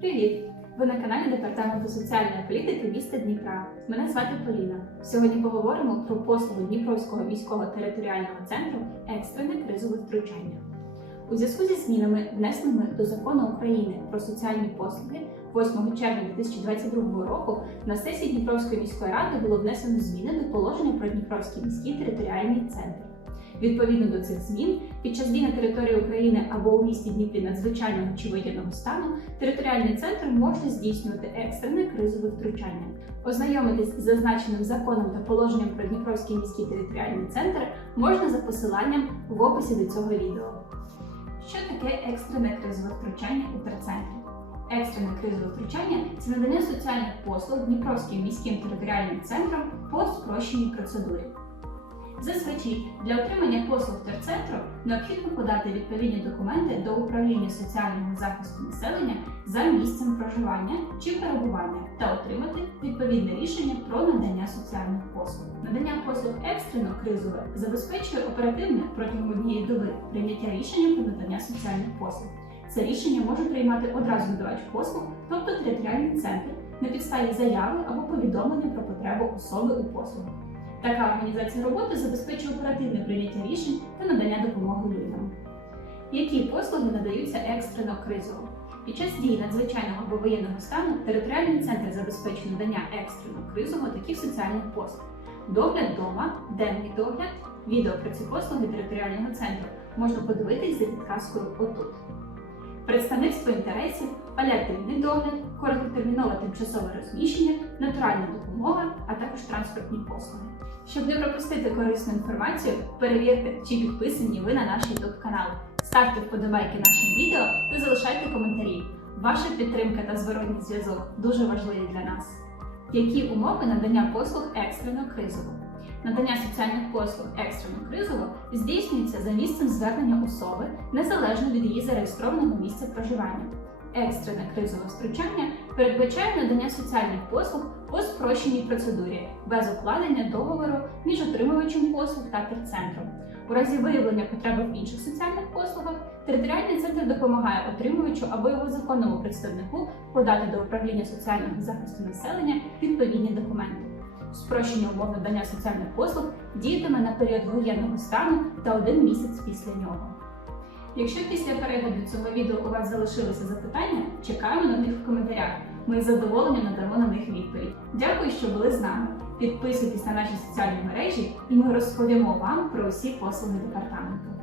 Привіт! Ви на каналі Департаменту соціальної політики міста Дніпра. Мене звати Поліна. Сьогодні поговоримо про послугу Дніпровського військово-територіального центру екстрене кризове втручання. У зв'язку зі змінами, внесеними до закону України про соціальні послуги 8 червня 2022 року на сесії Дніпровської міської ради було внесено зміни до положення про Дніпровський міський територіальний центр. Відповідно до цих змін, під час дій на території України або у місті Дніпрі надзвичайного чи воєнного стану територіальний центр може здійснювати екстрене кризове втручання. Ознайомитись із зазначеним законом та положенням про Дніпровський міський територіальний центр можна за посиланням в описі до цього відео. Що таке екстрене кризове втручання у терцентрі? Екстрене кризове втручання це надання соціальних послуг Дніпровським міським територіальним центром по спрощеній процедурі. Зазвичай для отримання послуг терцентру необхідно подати відповідні документи до управління соціального захисту населення за місцем проживання чи перебування та отримати відповідне рішення про надання соціальних послуг. Надання послуг екстрено кризове забезпечує оперативне протягом однієї доби прийняття рішення про надання соціальних послуг. Це рішення може приймати одразу надавач послуг, тобто територіальний центр, на підставі заяви або повідомлення про потребу особи у послугах. Така організація роботи забезпечує оперативне прийняття рішень та надання допомоги людям. Які послуги надаються екстрено кризово? Під час дії надзвичайного або воєнного стану територіальний центр забезпечує надання екстрено кризового таких соціальних послуг: догляд дома, денний догляд, відео про ці послуги територіального центру можна подивитись за підказкою отут. Представництво інтересів, паліативний догляд, короткотермінове тимчасове розміщення, натуральна допомога, а також транспортні послуги. Щоб не пропустити корисну інформацію, перевірте, чи підписані ви на наш YouTube канал. Ставте вподобайки нашим відео та залишайте коментарі. Ваша підтримка та зворотній зв'язок дуже важливі для нас. Які умови надання послуг екстрено кризово? Надання соціальних послуг екстрено кризово здійснюється за місцем звернення особи незалежно від її зареєстрованого місця проживання. Екстрене кризове втручання передбачає надання соціальних послуг по спрощеній процедурі без укладення договору між отримувачем послуг та терцентром. У разі виявлення потреби в інших соціальних послугах територіальний центр допомагає отримувачу або його законному представнику подати до управління соціального захисту населення відповідні документи. Спрощення умов надання соціальних послуг діятиме на період воєнного стану та один місяць після нього. Якщо після перегляду цього відео у вас залишилися запитання, чекаємо на них в коментарях. Ми з задоволенням надамо на них відповідь. Дякую, що були з нами. Підписуйтесь на наші соціальні мережі, і ми розповімо вам про усі послуги департаменту.